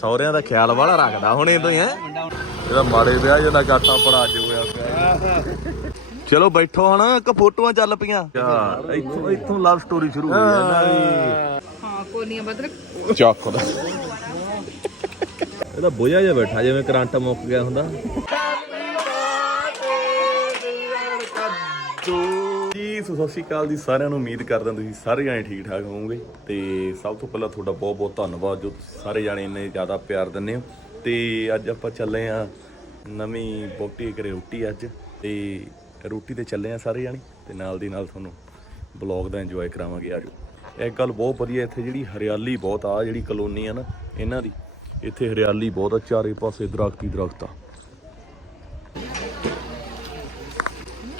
ਸਹੁਰਿਆਂ ਦਾ ਖਿਆਲ ਵਾਲਾ ਰੱਖਦਾ ਹੁਣ ਇਹ ਤੋਂ ਹੀ ਹੈ? ਇਹਦਾ ਮਾੜੇ ਵਿਆਹ ਜਿਹਦਾ ਗਾਟਾ ਪੜਾ ਅੱਜ ਹੋਇਆ ਪਿਆ ਚਲੋ ਬੈਠੋ ਹਣ ਕਿ ਫੋਟੋਆਂ ਚੱਲ ਪਈਆਂ। ਇੱਥੋਂ ਇੱਥੋਂ ਲਵ ਸਟੋਰੀ ਸ਼ੁਰੂ ਹੋਈ ਹੈ ਨਾ ਹਾਂ ਕੋਨੀਆਂ ਬਦਲ। ਚੱਕ ਦਾ ਇਹਦਾ ਬੋਝਾ ਜਿਹਾ ਬੈਠਾ ਜਿਵੇਂ ਕਰੰਟ ਮੁੱਕ ਗਿਆ ਹੁੰਦਾ। ਜੀ ਸੋ ਸਤਿ ਸ਼੍ਰੀ ਅਕਾਲ ਜੀ, ਸਾਰਿਆਂ ਨੂੰ ਉਮੀਦ ਕਰਦਾ ਤੁਸੀਂ ਸਾਰੇ ਜਾਣੇ ਠੀਕ ਠਾਕ ਹੋਵੋਗੇ ਤੇ ਸਭ ਤੋਂ ਪਹਿਲਾਂ ਤੁਹਾਡਾ ਬਹੁਤ ਬਹੁਤ ਧੰਨਵਾਦ ਜੋ ਤੁਸੀਂ ਸਾਰੇ ਜਾਣੇ ਇੰਨੇ ਜ਼ਿਆਦਾ ਪਿਆਰ ਦਿੰਦੇ ਹੋ। ਤੇ ਅੱਜ ਆਪਾਂ ਚੱਲੇ ਆ ਨਵੀਂ ਬੋਟੀ ਕਰੇ ਰੋਟੀ ਅੱਜ, ਤੇ ਰੋਟੀ ਤੇ ਚੱਲੇ ਆ ਸਾਰੇ ਜਾਣੇ ਤੇ ਨਾਲ ਦੀ ਨਾਲ ਤੁਹਾਨੂੰ ਬਲੌਗ ਦਾ ਇੰਜੋਏ ਕਰਾਵਾਂਗੇ, ਆਜੋ। ਇੱਕ ਗੱਲ ਬਹੁਤ ਵਧੀਆ, ਇੱਥੇ ਜਿਹੜੀ ਹਰਿਆਲੀ ਬਹੁਤ ਆ, ਜਿਹੜੀ ਕਲੋਨੀ ਆ ਨਾ, ਇਹਨਾਂ ਦੀ, ਇੱਥੇ ਹਰਿਆਲੀ ਬਹੁਤ ਆ, ਚਾਰੇ ਪਾਸੇ ਦਰਖਤ ਹੀ ਦਰਖਤ ਆ।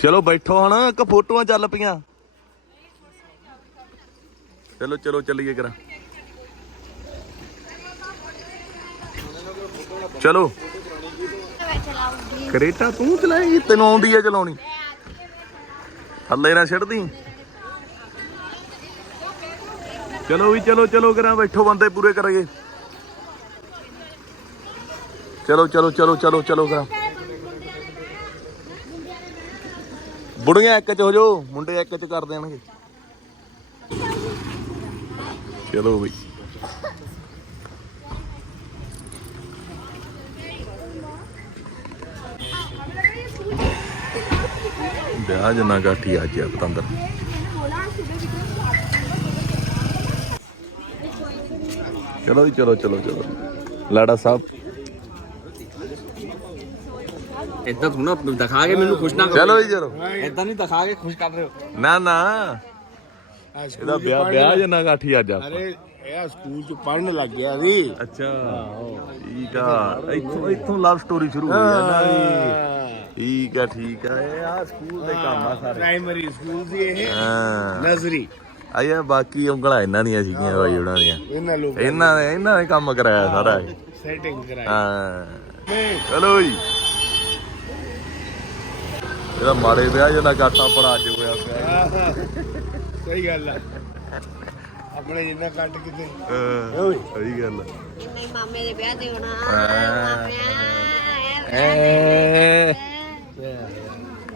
ਚਲੋ ਬੈਠੋ ਹਣ ਕਿ ਫੋਟੋਆਂ ਚੱਲ ਪਈਆਂ। ਚਲੋ ਚਲੋ ਚੱਲੀਏ ਕਰਾਂ। ਚਲੋ। ਕਰੇਟਾ ਤੂੰ ਚਲਾਏਗੀ ਤੈਨੂੰ ਆਉਂਦੀ ਆ ਚਲਾਉਣੀ। ਥੱਲੇ ਨਾ ਛੱਡਦੀ। ਚਲੋ ਵੀ, ਚਲੋ ਚਲੋ ਕਰਾਂ, ਬੈਠੋ ਬੰਦੇ ਪੂਰੇ ਕਰਾਂਗੇ। ਚਲੋ ਚਲੋ ਚਲੋ ਚਲੋ ਚਲੋ ਕਰਾਂ। ਬੁੜੀਆਂ ਇੱਕ ਚ ਹੋ ਜਾਓ ਮੁੰਡੇ ਇੱਕ ਚ ਕਰ ਦੇਣਗੇ। ਚਲੋ ਬਈ। ਵਿਆਹ ਜਨਾ ਗਾਠੀ ਅੱਜ ਆ, ਪਤੰਦਰ। ਚਲੋ ਜੀ, ਚਲੋ ਚਲੋ ਚਲੋ। ਲਾੜਾ ਸਾਹਿਬ। ਇਦਾਂ ਤੂੰ ਨਾ ਦਿਖਾ ਕੇ ਮੈਨੂੰ ਖੁਸ਼ ਨਾ ਚਲੋ ਜੀ ਚਲੋ। ਇਦਾਂ ਨਹੀਂ ਦਿਖਾ ਕੇ ਖੁਸ਼ ਕਰ ਰਹੇ ਹੋ। ਨਾ ਨਾ। ਇਹਦਾ ਵਿਆਹ ਵਿਆਹ ਜਨਾ ਗਾਠੀ ਅੱਜ ਆ ਅਰੇ ਇਹ ਸਕੂਲ ਚ ਪੜਨ ਲੱਗ ਗਿਆ ਸੀ ਅੱਛਾ। ਠੀਕ ਆ। ਇੱਥੋਂ ਇੱਥੋਂ ਲਵ ਸਟੋਰੀ ਸ਼ੁਰੂ ਹੋਈ ਹੈ ਨਾ ਠੀਕ ਆ ਠੀਕ ਆ। ਇਹ ਆ ਸਕੂਲ ਦੇ ਕੰਮ ਆ ਸਾਰੇ। ਪ੍ਰਾਇਮਰੀ ਸਕੂਲ ਸੀ ਇਹ। ਨਰਸਰੀ ਆਇਆ ਬਾਕੀ ਉਂਗਲਾਂ ਇਹਨਾਂ ਦੀਆਂ ਸੀਗੀਆਂ ਬਾਈ ਉਹਨਾਂ ਦੀਆਂ। ਇਹਨਾਂ ਲੋਕ ਇਹਨਾਂ ਨੇ ਇਹਨਾਂ ਨੇ ਕੰਮ ਕਰਾਇਆ ਸਾਰਾ ਸੈਟਿੰਗ ਕਰਾਈ। ਹਾਂ। ਚਲੋ ਜੀ। ਇਹਦਾ ਮਾੜੇ ਵਿਆਹ ਜਿਹਦਾ ਗਾਟਾ ਪੜਾ ਅੱਜ ਹੋਇਆ ਪਿਆ। ਸਹੀ ਗੱਲ ਆ। ਆਪਣੇ ਜਿੰਨਾ ਕੱਟ ਕਿਤੇ। ਹਾਂ, ਸਹੀ ਗੱਲ ਆ। ਨਹੀਂ ਮਾਮੇ ਦੇ ਵਿਆਹ ਤੇ ਹੋਣਾ। ਹਾਂ। ਮਾਮਿਆਂ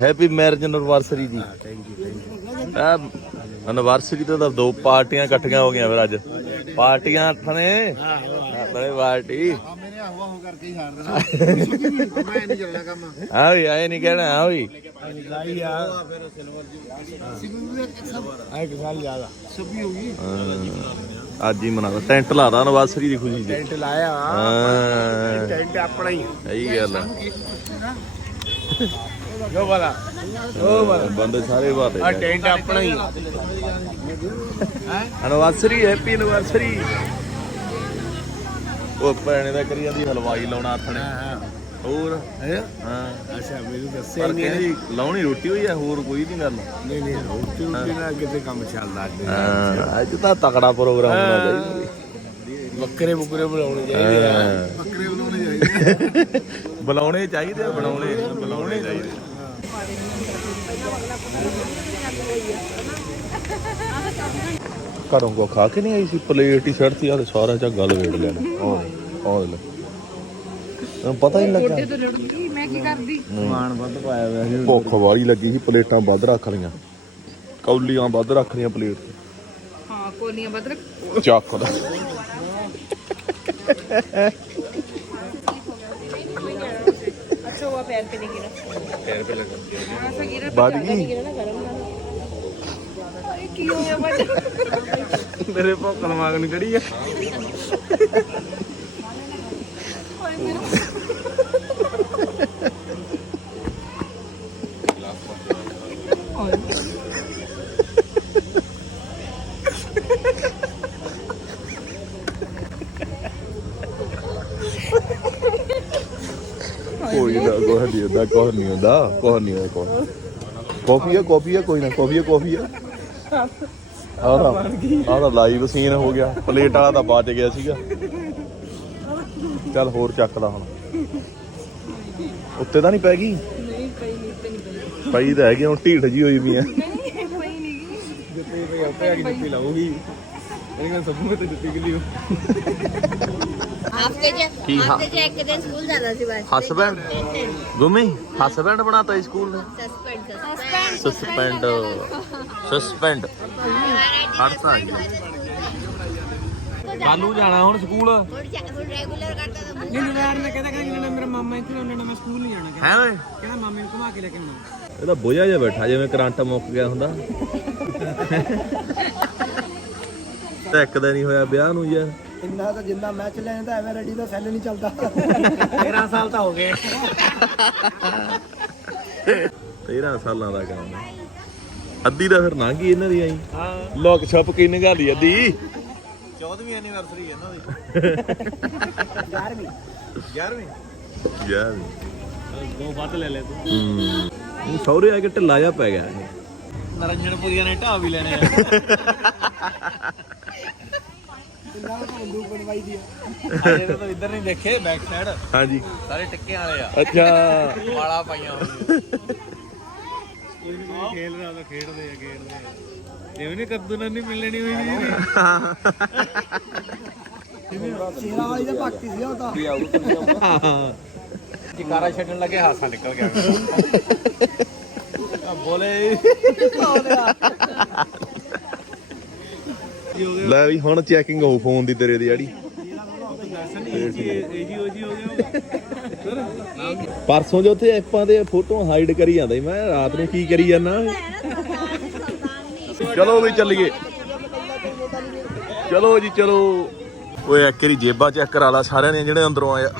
happy marriage anniversary the thank you thank you anniversary ਤੇ ਤਾਂ ਦੋ ਪਾਰਟੀਆਂ ਇਕੱਠੀਆਂ ਹੋ ਗਈਆਂ ਫਿਰ ਅੱਜ। ਪਾਰਟੀਆਂ ਥਨੇ ਆਪਣੇ ਪਾਰਟੀ। ਮੇਰੇ ਹਵਾ ਹੋ ਕਰਕੇ ਹੀ ਹਾਰ ਦੇਣਾ ਮੈਂ ਨਹੀਂ ਚੱਲਣਾ ਕੰਮ। ਆ ਵੀ ਆਏ ਨਹੀਂ ਕਹਿਣਾ ਆ ਵੀ। ਲਾਈ ਆ। ਫਿਰ ਸਿਲਵਰ ਜੀ ਆ ਇੱਕ ਸਾਲ ਜ਼ਿਆਦਾ ਸਭੀ ਹੋ ਗਈ। ਹਾਂ, ਅੱਜ ਹੀ ਮਨਾਦਾ ਟੈਂਟ ਲਾਦਾ ਐਨਵਰਸਰੀ ਦੀ ਖੁਸ਼ੀ 'ਚ। ਟੈਂਟ ਲਾਇਆ। ਹਾਂ। ਟੈਂਟ ਆਪਣਾ ਹੀ ਸਹੀ ਗੱਲ ਆ। ਜੋ ਵਾਲਾ ਉਹ ਵਾਲਾ ਬੰਦੇ ਸਾਰੇ ਬਾਤੇ ਆ ਟੈਂਟ ਆਪਣਾ ਹੀ ਐਨਵਰਸਰੀ ਹੈਪੀ ਐਨਵਰਸਰੀ ਉਹ ਭੈਣੇ ਦਾ ਕਰੀ ਜਾਂਦੀ ਹਲਵਾਈ ਲਾਉਣਾ ਆਥਣੇ। ਹੋਰ? ਹੈ? ਹਾਂ। ਅੱਛਾ ਮੈਨੂੰ ਦੱਸਿਆ ਪਰ ਕਹਿੰਦੀ ਲਾਉਣੀ ਰੋਟੀ ਹੋਈ ਆ ਹੋਰ ਕੋਈ ਨਹੀਂ ਗੱਲ। ਨਹੀਂ ਨਹੀਂ ਰੋਟੀ ਰੋਟੀ ਨਾਲ ਕਿਤੇ ਕੰਮ ਚੱਲਦਾ ਅੱਜ ਹਾਂ ਅੱਜ ਤਾਂ ਤਕੜਾ ਪ੍ਰੋਗਰਾਮ ਹੋਣਾ ਚਾਹੀਦਾ। ਬੱਕਰੇ ਬੁਕਰੇ ਬਣਾਉਣੇ ਚਾਹੀਦੇ ਆ। ਬੱਕਰੇ ਚਾਹੀਦੇ ਬੁਲਾਉਣੇ ਚਾਹੀਦੇ ਆ ਬਣਾਉਣੇ ਬੁਲਾਉਣੇ ਚਾਹੀਦੇ। ਘਰੋਂ ਕੋ ਖਾ ਕੇ ਨਹੀਂ ਆਈ ਸੀ? ਪਲੇਟ ਹੀ ਛੱਡਤੀ ਆ ਤੇ ਸਾਰਾ ਚਾ ਗੱਲ ਵੇੜ ਲੈਣਾ ਉਹ ਉਹ ਲੈ। ਤੈਨੂੰ ਪਤਾ ਹੀ ਨਹੀਂ ਲੱਗਾ। ਤੇ ਰੜਕੀ ਮੈਂ ਕੀ ਕਰਦੀ? ਸਮਾਨ ਵੱਧ ਪਾਇਆ ਹੋਇਆ ਸੀ। ਭੁੱਖ ਵਾਲੀ ਲੱਗੀ ਸੀ ਪਲੇਟਾਂ ਵੱਧ ਰੱਖ ਲਈਆਂ। ਕੌਲੀਆਂ ਵੱਧ ਰੱਖ ਲਈਆਂ ਪਲੇਟ। ਤੇ ਹਾਂ ਕੋਨੀਆਂ ਬਦਲ ਚੱਕ ਦਾ ਨਾ ਕੀ ਹੋਇਆ ਬੱਚ ਮੇਰੇ ਭੁੱਖ ਦਿਮਾਗ ਨੂੰ ਕੜੀ ਆ? ਕੋਈ ਨਾ ਕੋਈ ਨਹੀਂ ਹੁੰਦਾ ਕੋਈ ਨਹੀਂ ਹੁੰਦਾ ਕੋਈ ਨਹੀਂ ਹੁੰਦਾ। ਕਾਫੀ ਆ ਕਾਫੀ ਆ, ਕੋਈ ਨਾ, ਕਾਫੀ ਆ ਕਾਫੀ ਆ। ਆਹ ਤਾਂ ਆਹ ਤਾਂ ਲਾਈਵ ਸੀਨ ਹੋ ਗਿਆ। ਪਲੇਟ ਵਾਲਾ ਤਾਂ ਬਚ ਗਿਆ ਸੀਗਾ। ਚੱਲ ਹੋਰ ਚੱਕਦਾ ਹੁਣ। ਉੱਤੇ ਤਾਂ ਨਹੀਂ ਪੈ ਗਈ? ਨਹੀਂ ਪਈ ਨਹੀਂ ਤੇ ਨਹੀਂ ਪਈ ਪਈ ਤਾਂ ਹੈਗੀ ਹੁਣ ਢੀਠ ਜੀ ਹੋਈ ਵੀ ਆ ਨਹੀਂ ਪਈ ਨਹੀਂ ਜਿੱਤੇ ਵੀ ਆਪੇ ਆ। ਕੇ ਜੁੱਤੀ ਲਾਉਗੀ ਇਹਨੇ ਸਭ ਨੂੰ ਤੇ ਜੁੱਤੀ ਕਿਲੀ ਹਫ਼ਤੇ 'ਚ ਕੀ ਹਾ- ਹਫ਼ਤੇ 'ਚ ਇੱਕ ਦਿਨ ਸਕੂਲ ਜਾਂਦਾ ਸੀ ਬਸ ਹਸਬੈਂਡ ਗੁੰਮੀ? ਹਸਬੈਂਡ ਬਣਾਤਾ ਸਕੂਲ ਨੇ? ਸਸਪੈਂਡ ਸਸਪੈਂਡ ਸਸਪੈਂਡ ਹੜਤਾ ਕਾਲੂ ਜਾਣਾ ਹੁਣ ਸਕੂਲ? ਰੈਗੂਲਰ ਕਰਦਾ ਤਾਂ ਮੂੰਹ ਨਿਰਵਾਰ ਨੇ ਕਹਿੰਦਾ ਕਿ ਜਿਹੜਾ ਮੇਰਾ ਮਾਮਾ ਇੱਥੇ ਉਹਨਾਂ ਨੇ ਮੈਂ ਸਕੂਲ ਨਹੀਂ ਜਾਣਾ ਹੈ ਓਏ? ਕਹਿੰਦਾ ਮਾਮੇ ਨੂੰ ਘੁਮਾ ਕੇ ਲੈ ਕੇ ਆਉਣਾ ਇਹਦਾ ਬੋਝਾ ਜਿਹਾ ਬੈਠਾ ਜਿਵੇਂ ਕਰੰਟ ਮੁੱਕ ਗਿਆ ਹੁੰਦਾ। ਤੇ ਇੱਕ ਦਿਨ ਹੀ ਹੋਇਆ ਵਿਆਹ ਨੂੰ ਯਾਰ। ਇੰਨਾ ਤਾਂ ਜਿੰਨਾ ਮੈਚ ਲੈਣ ਤਾਂ ਐਵੇਂ ਰੈਡੀ ਦਾ ਸੈੱਲ ਨਹੀਂ ਚੱਲਦਾ। 13 ਸਾਲ ਤਾਂ ਹੋ ਗਏ। 13 ਸਾਲਾਂ ਦਾ ਕੰਮ ਹੈ। ਅੱਧੀ ਦਾ ਫਿਰ ਲੰਘ ਗਈ ਇਹਨਾਂ ਦੀ ਆਈ। ਹਾਂ। ਲੋਕ ਛੁਪ ਕੇ ਨਿਗਾਹ ਲਈ ਅੱਧੀ। 14ਵੀਂ ਐਨੀਵਰਸਰੀ ਹੈ ਇਹਨਾਂ ਦੀ। 11ਵੀਂ 11ਵੀਂ ਯਾਰ ਦੋ ਵੱਧ ਲੈ ਲੈ ਤੂੰ। ਹੂੰ। ਸੌਰੇ ਆ ਕੇ ਢਿੱਲਾ ਜਿਹਾ ਪੈ ਗਿਆ। ਇਹ। ਨਰੰਜਨਪੁਰੀਆਂ ਨੇ ਢਾਹ ਵੀ ਲੈਣੇ ਆ। ਤਾਂ ਬੰਦੂਕ ਬਣਵਾਈ ਦੀ ਆ। ਅਜੇ ਤਾਂ ਇੱਧਰ ਨਹੀਂ ਦੇਖੇ ਬੈਕ ਸਾਈਡ ਹਾਂਜੀ। ਸਾਰੇ ਟਿੱਕੇ ਵਾਲੇ ਆ। ਅੱਛਾ। ਵਾਲਾ ਪਾਈਆਂ ਹੋਈਆਂ। ਖੇਲ ਰਿਹਾ ਤਾਂ ਖੇਡਦੇ ਆ ਖੇਡਦੇ ਆ। ਇਹ ਨਹੀਂ ਕੱਦੂ ਨਾਲ ਨਹੀਂ ਮਿਲਣੀ ਹੋਈ ਜੀ। ਸ਼ੇਰਾਂ ਵਾਲੀ ਤਾਂ ਭਗਤੀ ਸੀ ਉਹ ਤਾਂ। ਜਕਾਰਾ ਛੱਡਣ ਲੱਗੇ ਹਾਸਾ ਨਿਕਲ ਗਿਆ। ਆ ਬੋਲੇ। ਲੈ ਵੀ ਹੁਣ ਚੈਕਿੰਗ ਹੋ ਫੋਨ ਦੀ ਤੇਰੇ ਦੀ ਜਿਹੜੀ ਇਹ ਜੀ ਉਹ ਜੀ ਹੋ ਗਿਆ। ਪਰਸੋਂ ਜੋ ਉੱਥੇ ਐਪਾਂ ਤੇ ਫੋਟੋ ਹਾਈਡ ਕਰੀ ਜਾਂਦਾ ਸੀ ਮੈਂ ਰਾਤ ਨੂੰ ਕੀ ਕਰੀ ਜਾਂਦਾ? ਚਲੋ ਵੀ ਚੱਲੀਏ। ਚਲੋ ਜੀ ਚਲੋ। ਓਏ ਇੱਕ ਵਾਰੀ ਜੇਬਾਂ ਚੈੱਕ ਕਰਾ ਲਾ ਸਾਰਿਆਂ ਨੇ ਜਿਹੜੇ ਅੰਦਰੋਂ ਆਏ ਆ।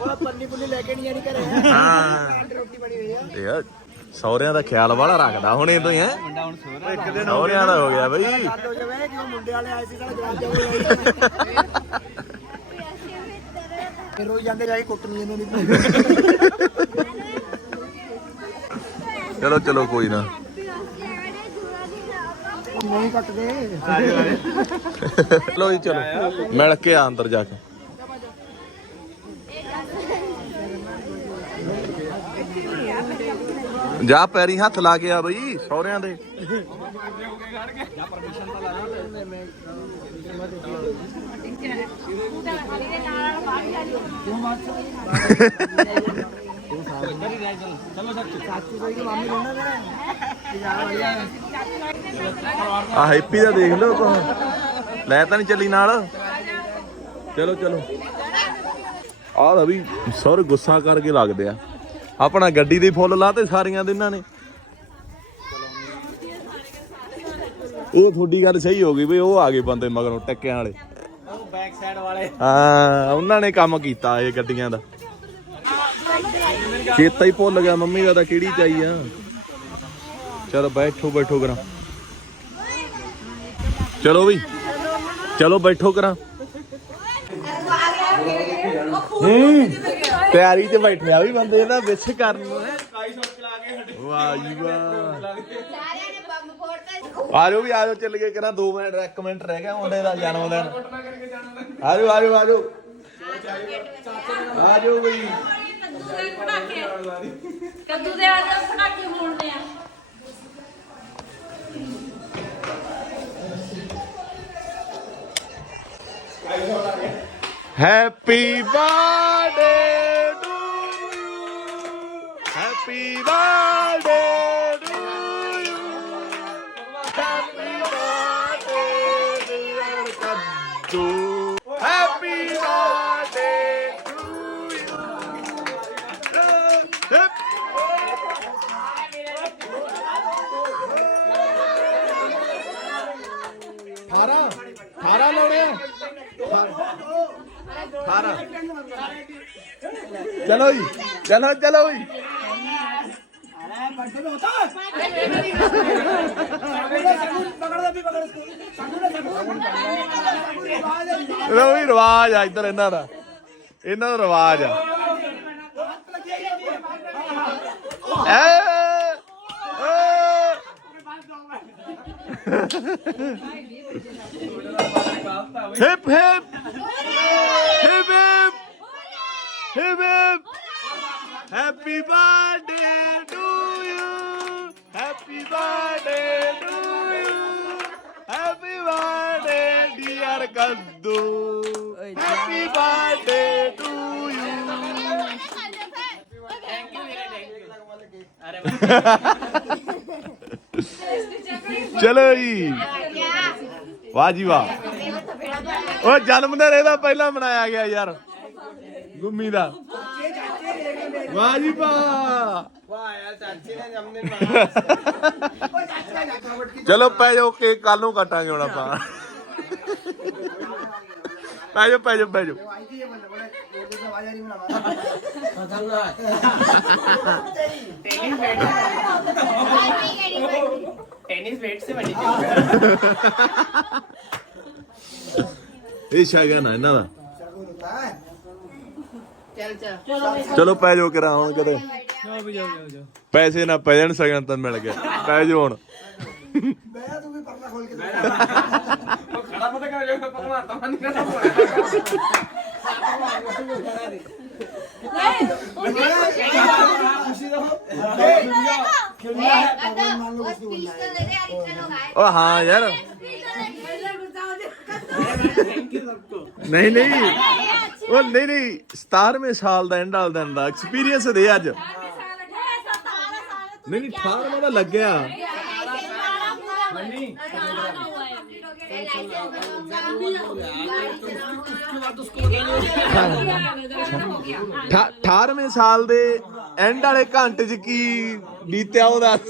ਉਹ ਪੰਨੀ ਪੁੰਨੀ ਲੈ ਕੇ ਨਹੀਂ ਜਾਣੀ ਘਰੇ ਹਾਂ। ਰੋਟੀ ਬਣੀ ਹੋਈ ਆ ਇਹ ਯਾਰ ਸੌਰਿਆਂ ਦਾ ਖਿਆਲ ਵਾਲਾ ਰੱਖਦਾ ਹੁਣ ਇਹ ਤੋਂ ਹੀ ਹੈ? ਸੌਰਿਆਂ ਦਾ ਹੋ ਗਿਆ ਬਈ। ਗੱਲ ਹੋ ਜਾਵੇ ਕਿ ਉਹ ਮੁੰਡੇ ਵਾਲੇ ਆਏ ਸੀ ਸਾਡਾ ਜਵਾਬ ਜਾਵੇ ਫਿਰ ਉਹ ਜਾਂਦੇ ਜਾਈ ਕੁੱਟਣੀ ਇਹਨਾਂ ਦੀ ਚਲੋ ਚਲੋ ਕੋਈ ਨਾ। ਨਹੀਂ ਕੱਟਦੇ। ਚਲੋ ਜੀ ਚਲੋ। ਮਿਲ ਕੇ ਆ ਅੰਦਰ ਜਾ ਕੇ। ਜਾ ਪੈਰੀ ਹੱਥ ਲਾ ਕੇ ਆ ਬਈ ਸਹੁਰਿਆਂ ਦੇ। ਆ ਹੈਪੀ ਦਾ ਦੇਖ ਲਓ ਤੁਸੀਂ ਲੈ ਤਾਂ ਨਹੀਂ ਚੱਲੀ ਨਾਲ। ਚਲੋ ਚਲੋ। ਆਹ ਦਾ ਵੀ ਸੌਰ ਗੁੱਸਾ ਕਰਕੇ ਲੱਗਦੇ ਆ। ਆਪਣਾ ਗੱਡੀ ਦੇ ਫੁੱਲ ਲਾਤੇ ਸਾਰੀਆਂ ਦੇ ਇਹਨਾਂ ਨੇ। ਇਹ ਤੁਹਾਡੀ ਗੱਲ ਸਹੀ ਹੋ ਗਈ ਬਈ ਉਹ ਆ ਗਏ ਬੰਦੇ ਮਗਰੋਂ ਟੱਕਿਆਂ ਵਾਲੇ। ਬੈਕ ਸਾਈਡ ਵਾਲੇ। ਹਾਂ, ਉਹਨਾਂ ਨੇ ਕੰਮ ਕੀਤਾ ਇਹ ਗੱਡੀਆਂ ਦਾ। ਚੇਤਾ ਹੀ ਭੁੱਲ ਗਿਆ ਮੰਮੀ ਦਾ ਤਾਂ ਕਿਹੜੀ ਚਾਈ ਆ। ਚਲੋ ਬੈਠੋ ਬੈਠੋ ਕਰਾਂ। ਚਲੋ ਵੀ, ਚਲੋ ਬੈਠੋ ਕਰਾਂ। ਹੂੰ, ਤਿਆਰੀ 'ਚ ਬੈਠੇ ਵੀ ਬੰਦੇ, ਇਹਦਾ ਵਿਸ਼ ਕਰਨ ਨੂੰ। ਹੈ ਵਾਹ ਜੀ ਵਾਹ। ਸਾਰਿਆਂ ਨੇ ਬੰਬ ਫੋੜਤਾ ਆ ਜਾਓ ਵੀ ਆ ਜਾਓ ਚੱਲ ਗਏ ਕਿਹੜਾ 2 ਮਿੰਟ ਇੱਕ ਮਿੰਟ ਰਹਿ ਗਿਆ ਮੁੰਡੇ ਦਾ ਜਨਮ ਦਿਨ। ਆ ਜਾਓ ਆ ਜਾਓ ਆ ਜਾਓ। ਆ ਜਾਓ ਬਈ। ਕੱਦੂ ਦੇ ਆ ਪਟਾਕੇ ਆ। ਹੈਪੀ ਬਰਥਡੇ 18 18 ਲਾਉਣੇ ਚਲੋ ਜੀ ਚਲੋ ਚਲੋ ਜੀ। ਚਲੋ में ਰਿਵਾਜ ਆ ਇੱਧਰ ਇਹਨਾਂ ਦਾ। ਇਹਨਾਂ ਦਾ ਰਿਵਾਜ ਆ। ਐ ਐ। Hip hip! Hip hip! Hip hip! Happy birthday to you! Happy birthday to you! Happy birthday dear Kaddu! Happy birthday to you! चलो जी ਵਾਹ ਜੀ ਵਾਹ। ਉਹ ਜਨਮ ਦਿਨ ਇਹਦਾ ਪਹਿਲਾਂ ਮਨਾਇਆ ਗਿਆ ਯਾਰ। ਗੁੰਮੀ ਦਾ। ਵਾਹ ਜੀ ਵਾਹ। ਚਲੋ ਪੈ ਜਾਓ ਕੇ ਕੱਲ ਨੂੰ ਕੱਟਾਂਗੇ ਹੁਣ ਆਪਾਂ। ਪੈ ਜਾਓ ਪੈ ਜਾਓ ਪੈ ਜਾਓ। टेनिस बैट से बनी ਇਹ ਸ਼ਗਨ ਹੈ ਇਹਨਾਂ ਦਾ चल चल ਚਲੋ ਪੈ ਜਾਓ ਕਰਾਂ ਹੁਣ ਕਦੇ ਜਾਓ ਵੀ ਜਾਓ ਜਾਓ ਜਾਓ ਪੈਸੇ ਨਾ ਪੈ ਜਾਣ ਸਗਨ ਤਾਂ ਮਿਲ ਗਿਆ ਪੈ ਜਾਓ ਹੁਣ खड़ा पता कर जो पकड़ा तो नहीं करता बस पिस्टल ले दे यार इतने लोग आए ਓ ਹਾਂ ਯਾਰ। ਨਹੀਂ ਨਹੀਂ। ਉਹ ਨਹੀਂ ਨਹੀਂ। 17ਵੇਂ ਸਾਲ ਦਾ ਐਂਡ ਵਾਲ ਦਿਨ ਦਾ ਐਕਸਪੀਰੀਅੰਸ ਦੇ ਅੱਜ। ਨਹੀਂ ਨਹੀਂ 18ਵਾਂ ਦਾ ਲੱਗਿਆ ਟੈਨਸ਼ਨ 18ਵੇਂ ਸਾਲ ਦੇ ਐਂਡ ਵਾਲੇ ਘੰਟੇ 'ਚ ਕੀ ਬੀਤਿਆ ਉਹ ਦੱਸ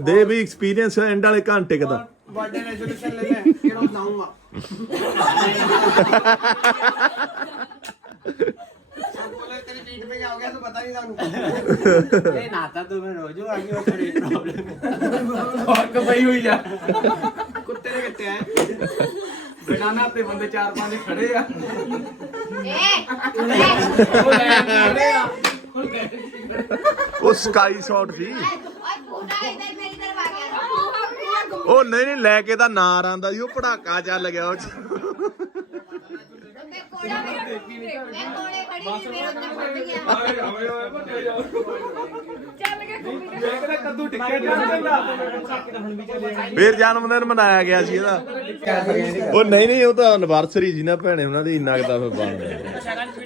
ਦੇ ਵੀ ਐਕਸਪੀਰੀਅੰਸ ਐਂਡ ਵਾਲੇ ਘੰਟੇ ਕਦਾ ਬਰਥਡੇ ਰੈਜ਼ੋਲੂਸ਼ਨ ਲੈ ਲੈ, ਕਿਹੜਾ ਬਣਾਉਂਗਾ लाऊंगा बोले तेरी पीठ पे क्या हो गया तो पता नहीं था नहीं नहाता तो मैं रोज हूँ आगे वो थोड़ी प्रॉब्लम और को भाई हुई जा कुत्ते ने कितने हैं बिना नहाते बंदे चार पांच खड़े आ वो लैन में खड़े आ ਉਹ ਸਕਾਈ ਸ਼ਾਟ ਸੀ इधर मेरी तरफ आ गया ਉਹ ਨਹੀਂ ਨਹੀਂ ਲੈ ਕੇ ਤਾਂ ਨਾਂ ਆਂਦਾ ਸੀ ਉਹ ਪੜਾਕਾ ਚੱਲ ਗਿਆ ਉਹ ਚ। ਫਿਰ ਜਨਮ ਦਿਨ ਮਨਾਇਆ ਗਿਆ ਸੀ ਇਹਦਾ। ਉਹ ਨਹੀਂ ਨਹੀਂ ਉਹ ਤਾਂ ਐਨਵਰਸਰੀ ਜੀ ਨਾ ਭੈਣੇ ਉਹਨਾਂ ਦੀ ਇੰਨਾ ਕੁ ਤਾਂ ਫਿਰ